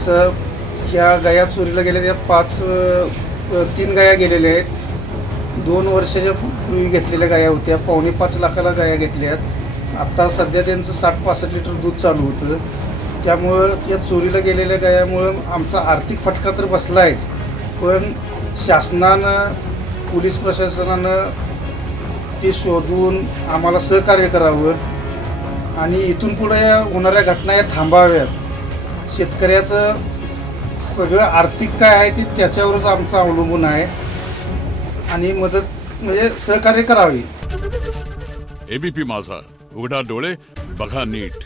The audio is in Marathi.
आमचं ह्या गाया चोरीला गेलेल्या 3 गाया गेलेल्या आहेत। 2 वर्षाच्या पूर्वी घेतलेल्या गाया होत्या, 4.25 लाखाला गाया घेतल्यात। आता सध्या त्यांचं 60-65 लिटर दूध चालू होतं। त्यामुळं या चोरीला गेलेल्या गायामुळं आमचा आर्थिक फटका तर बसला आहेच, पण शासनानं, पोलीस प्रशासनानं ते शोधून आम्हाला सहकार्य करावं आणि इथून पुढे होणाऱ्या घटना या थांबाव्यात। शेतकऱ्याचं सगळं आर्थिक काय आहे ते त्याच्यावरच आमचं अवलंबून आहे आणि मदत म्हणजे सहकार्य करावे। एबीपी माझा, उघडा डोळे बघा नीट।